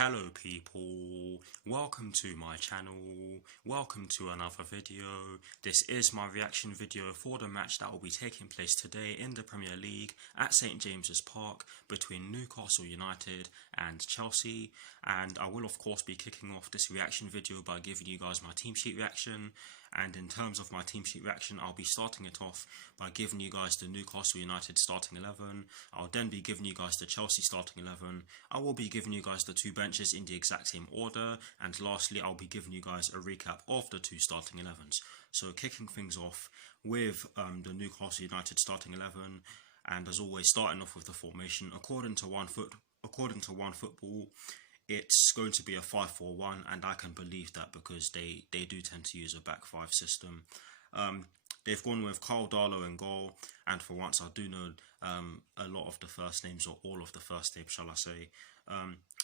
Hello people, welcome to my channel, welcome to another video. This is my reaction video for the match that will be taking place today in the Premier League at St James's Park between Newcastle United and Chelsea, and I will of course be kicking off this reaction video by giving you guys my team sheet reaction. And in terms of my team sheet reaction, I'll be starting it off by giving you guys the Newcastle United starting 11. I'll then be giving you guys the Chelsea starting 11. I will be giving you guys the two benches in the exact same order. And lastly, I'll be giving you guys a recap of the two starting 11s. So kicking things off with the Newcastle United starting 11. And as always, starting off with the formation. According to OneFootball, it's going to be a 5-4-1, and I can believe that because they do tend to use a back five system. They've gone with Carl Darlow in goal, and for once I do know a lot of the first names, or all of the first names, shall I say.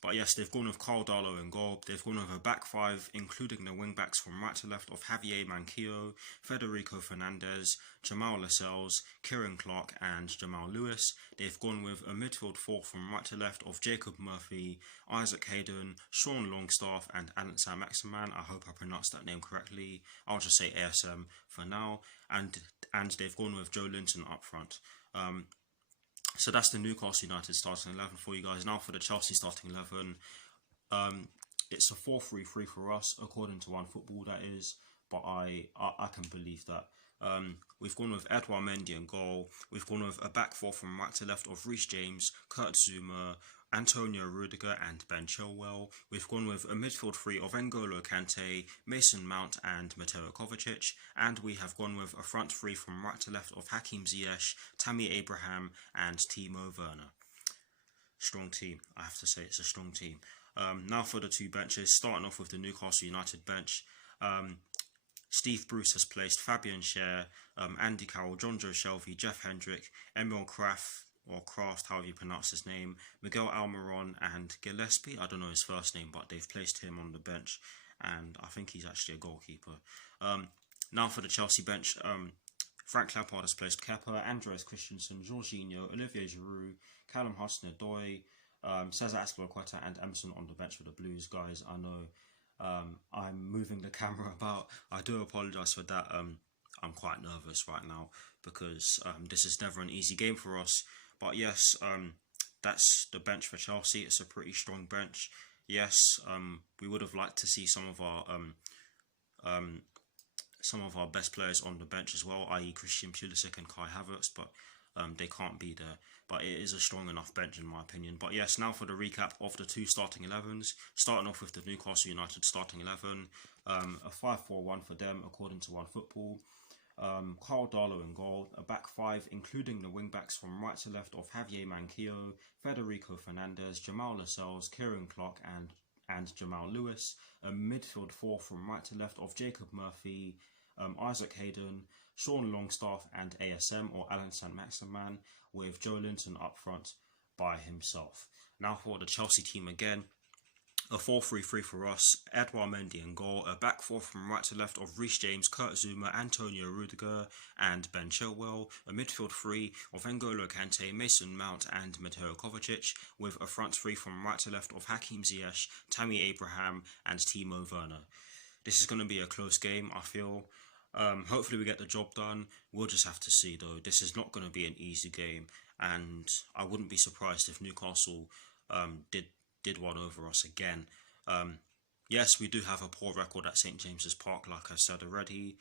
But yes, they've gone with Carl Darlow in goal. They've gone with a back five, including the wing backs from right to left of Javier Manquillo, Federico Fernandez, Jamal Lascelles, Kieran Clark and Jamal Lewis. They've gone with a midfield four from right to left of Jacob Murphy, Isaac Hayden, Sean Longstaff and Alan Saint-Maximin. I hope I pronounced that name correctly. I'll just say ASM for now. And they've gone with Joe Linton up front. So that's the Newcastle United starting 11 for you guys. Now for the Chelsea starting 11. It's a 4-3-3 for us, according to OneFootball, that is. But I can believe that. We've gone with Edouard Mendy in goal. We've gone with a back four from right to left of Reece James, Kurt Zouma, Antonio Rudiger and Ben Chilwell. We've gone with a midfield three of N'Golo Kante, Mason Mount and Mateo Kovacic. And we have gone with a front three from right to left of Hakim Ziyech, Tammy Abraham and Timo Werner. Strong team, I have to say, it's a strong team. Now for the two benches, starting off with the Newcastle United bench. Steve Bruce has placed Fabian Schär, Andy Carroll, John Joe Shelvey, Jeff Hendrick, Emil Kraft, or Kraft, however you pronounce his name, Miguel Almiron and Gillespie. I don't know his first name, but they've placed him on the bench, and I think he's actually a goalkeeper. Now for the Chelsea bench, Frank Lampard has placed Kepa, Andreas Christensen, Jorginho, Olivier Giroud, Callum Hudson-Odoi, Cesar Azpilicueta and Emerson on the bench for the Blues. Guys, I know I'm moving the camera about. I do apologise for that. I'm quite nervous right now because this is never an easy game for us. But yes, that's the bench for Chelsea. It's a pretty strong bench. Yes, we would have liked to see some of our best players on the bench as well, i.e. Christian Pulisic and Kai Havertz, but they can't be there. But it is a strong enough bench in my opinion. But yes, now for the recap of the two starting 11s. Starting off with the Newcastle United starting 11, a 5-4-1 for them according to OneFootball. Carl Darlow in goal, a back five including the wing backs from right to left of Javier Manquillo, Federico Fernandez, Jamal Lascelles, Kieran Clark and Jamal Lewis, a midfield four from right to left of Jacob Murphy, Isaac Hayden, Sean Longstaff and ASM or Alan Saint-Maximin, with Joe Linton up front by himself. Now for the Chelsea team again. A 4-3-3 for us, Edouard Mendy in goal, a back four from right to left of Reece James, Kurt Zouma, Antonio Rudiger and Ben Chilwell, a midfield three of N'Golo Kante, Mason Mount and Mateo Kovacic, with a front three from right to left of Hakim Ziyech, Tammy Abraham and Timo Werner. This is going to be a close game, I feel. Hopefully we get the job done. We'll just have to see though. This is not going to be an easy game, and I wouldn't be surprised if Newcastle did one over us again. Yes, we do have a poor record at St James's Park, like I said already,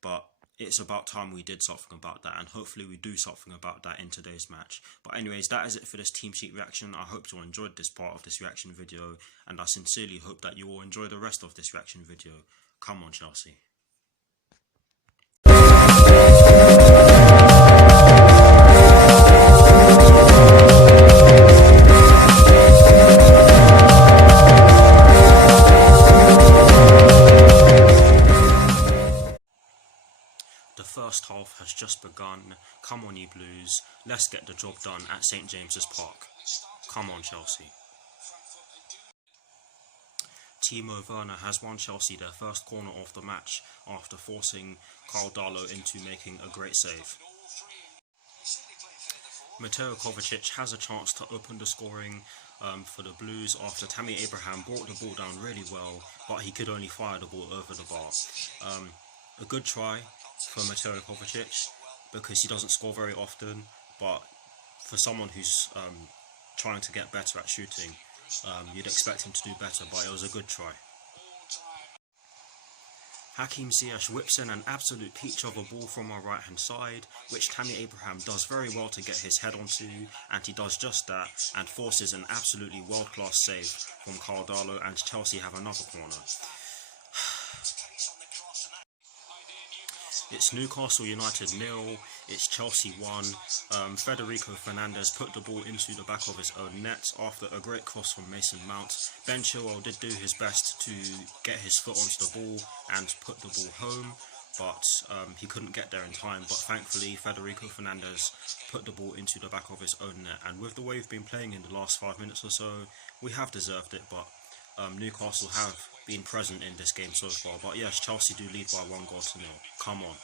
but it's about time we did something about that, and hopefully we do something about that in today's match. But anyways, that is it for this team sheet reaction. I hope you enjoyed this part of this reaction video, and I sincerely hope that you will enjoy the rest of this reaction video. Come on, Chelsea. The first half has just begun. Come on, you Blues. Let's get the job done at St James's Park. Come on, Chelsea. Timo Werner has won Chelsea their first corner of the match after forcing Carl Darlow into making a great save. Mateo Kovacic has a chance to open the scoring for the Blues after Tammy Abraham brought the ball down really well, but he could only fire the ball over the bar. A good try for Mateo Kovacic because he doesn't score very often, but for someone who's trying to get better at shooting, you'd expect him to do better, but it was a good try. Hakim Ziyech whips in an absolute peach of a ball from our right hand side, which Tammy Abraham does very well to get his head onto, and he does just that and forces an absolutely world class save from Carl Darlow, and Chelsea have another corner. It's Newcastle United 0, it's Chelsea 1. Federico Fernandez put the ball into the back of his own net after a great cross from Mason Mount. Ben Chilwell did do his best to get his foot onto the ball and put the ball home, but he couldn't get there in time. But thankfully Federico Fernandez put the ball into the back of his own net, and with the way we've been playing in the last 5 minutes or so, we have deserved it, but Newcastle have been present in this game so far. But yes, Chelsea do lead by 1-0. Come on.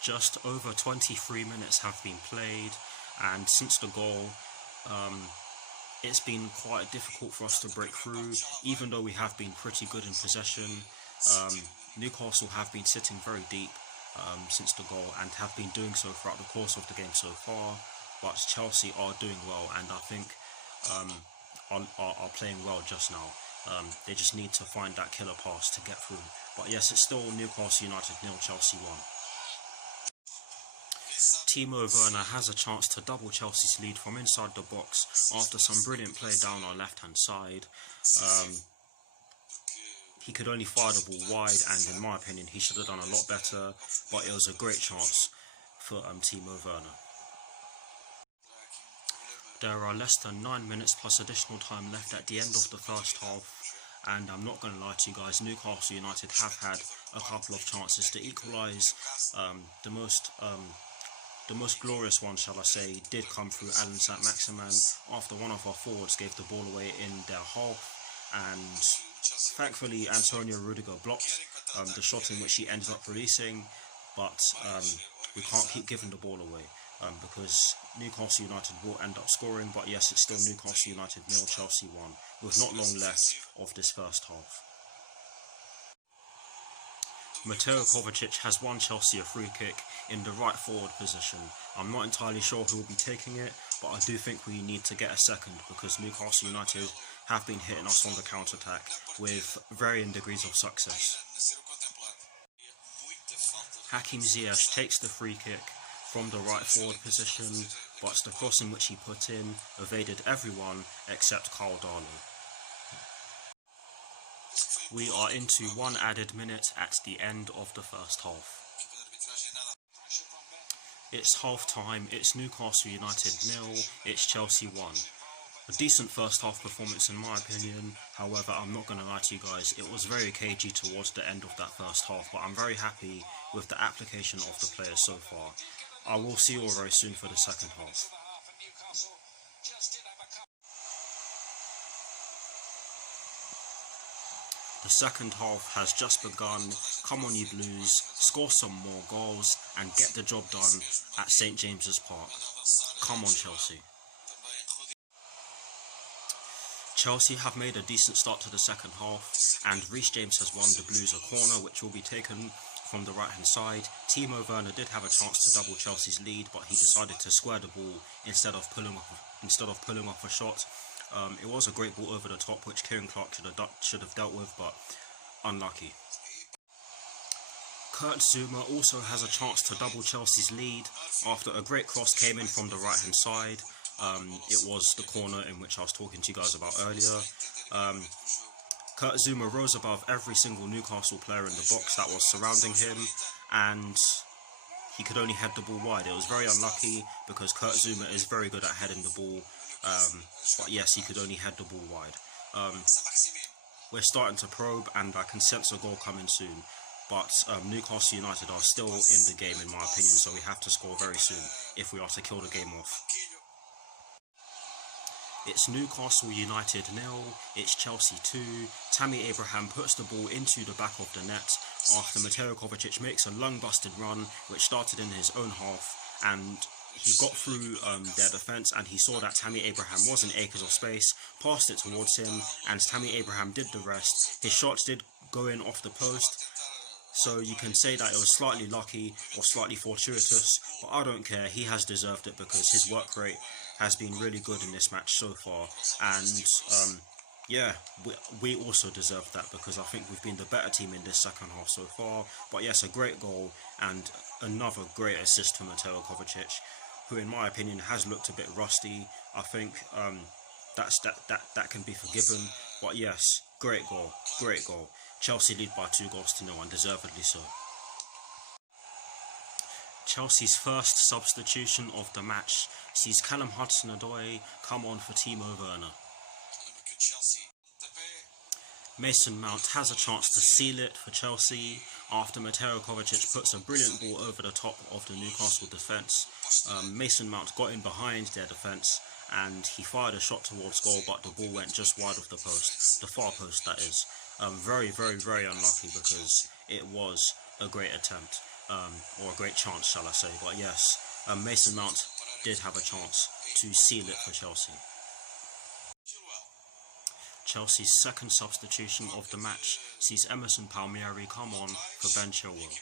Just over 23 minutes have been played, and since the goal, it's been quite difficult for us to break through, even though we have been pretty good in possession. Newcastle have been sitting very deep since the goal and have been doing so throughout the course of the game so far, but Chelsea are doing well, and I think are playing well just now. They just need to find that killer pass to get through. But yes, it's still Newcastle United 0, Chelsea 1. Timo Werner has a chance to double Chelsea's lead from inside the box after some brilliant play down our left hand side. He could only fire the ball wide, and in my opinion he should have done a lot better, but it was a great chance for Timo Werner. There are less than 9 minutes plus additional time left at the end of the first half, and I'm not going to lie to you guys, Newcastle United have had a couple of chances to equalise. The most glorious one, shall I say, did come through Alan Saint-Maximin after one of our forwards gave the ball away in their half, and thankfully Antonio Rudiger blocked the shot in which he ended up releasing, but we can't keep giving the ball away. Because Newcastle United will end up scoring, but yes, it's still Newcastle United 0, Chelsea 1, with not long left of this first half. Mateo Kovacic has won Chelsea a free kick in the right forward position. I'm not entirely sure who will be taking it, but I do think we need to get a second, because Newcastle United have been hitting us on the counter-attack with varying degrees of success. Hakim Ziyech takes the free kick from the right forward position, but the cross in which he put in evaded everyone except Carl Darlow. We are into one added minute at the end of the first half. It's half time, it's Newcastle United 0, it's Chelsea 1. A decent first half performance in my opinion, however I'm not going to lie to you guys, it was very cagey towards the end of that first half, but I'm very happy with the application of the players so far. I will see you all very soon for the second half. The second half has just begun. Come on you Blues, score some more goals and get the job done at St James's Park. Come on Chelsea. Chelsea have made a decent start to the second half, and Reece James has won the Blues a corner which will be taken from the right hand side. Timo Werner did have a chance to double Chelsea's lead, but he decided to square the ball instead of pulling off a shot. It was a great ball over the top which Kieran Clark should have dealt with, but unlucky. Kurt Zouma also has a chance to double Chelsea's lead after a great cross came in from the right hand side. It was the corner in which I was talking to you guys about earlier. Kurt Zouma rose above every single Newcastle player in the box that was surrounding him, and he could only head the ball wide. It was very unlucky because Kurt Zouma is very good at heading the ball, but yes, he could only head the ball wide. We're starting to probe, and I can sense a goal coming soon, but Newcastle United are still in the game in my opinion, so we have to score very soon if we are to kill the game off. It's Newcastle United 0, it's Chelsea 2. Tammy Abraham puts the ball into the back of the net after Mateo Kovacic makes a lung-busted run which started in his own half and he got through their defence, and he saw that Tammy Abraham was in acres of space, passed it towards him, and Tammy Abraham did the rest. His shots did go in off the post, so you can say that it was slightly lucky or slightly fortuitous, but I don't care. He has deserved it because his work rate has been really good in this match so far, and yeah, we also deserve that because I think we've been the better team in this second half so far. But yes, a great goal and another great assist to Mateo Kovacic, who in my opinion has looked a bit rusty. I think that can be forgiven, but yes, great goal, great goal. Chelsea lead by 2-0 and deservedly so. Chelsea's first substitution of the match sees Callum Hudson-Odoi come on for Timo Werner. Mason Mount has a chance to seal it for Chelsea after Mateo Kovacic puts a brilliant ball over the top of the Newcastle defence. Mason Mount got in behind their defence and he fired a shot towards goal, but the ball went just wide of the post, the far post that is. Very unlucky because it was a great attempt, or a great chance shall I say, but yes, Mason Mount did have a chance to seal it for Chelsea. Chelsea's second substitution of the match sees Emerson Palmieri come on for Ben Chilwell.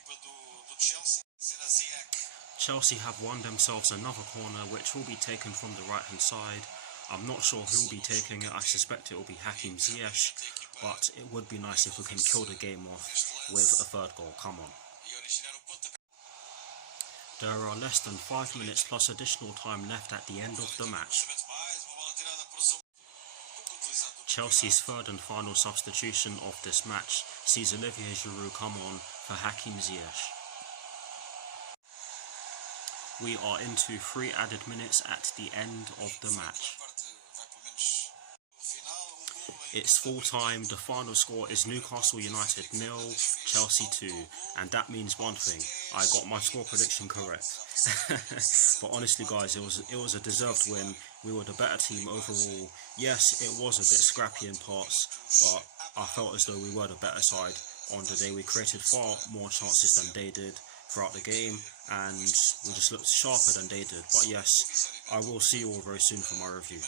Chelsea have won themselves another corner which will be taken from the right hand side. I'm not sure who will be taking it. I suspect it will be Hakim Ziyech, but it would be nice if we can kill the game off with a third goal. Come on. There are less than 5 minutes plus additional time left at the end of the match. Chelsea's third and final substitution of this match sees Olivier Giroud come on for Hakim Ziyech. We are into 3 added minutes at the end of the match. It's full time. The final score is Newcastle United 0, Chelsea 2, and that means one thing: I got my score prediction correct. But honestly, guys, it was a deserved win. We were the better team overall. Yes, it was a bit scrappy in parts, but I felt as though we were the better side on the day. We created far more chances than they did throughout the game, and we just looked sharper than they did. But yes, I will see you all very soon for my review.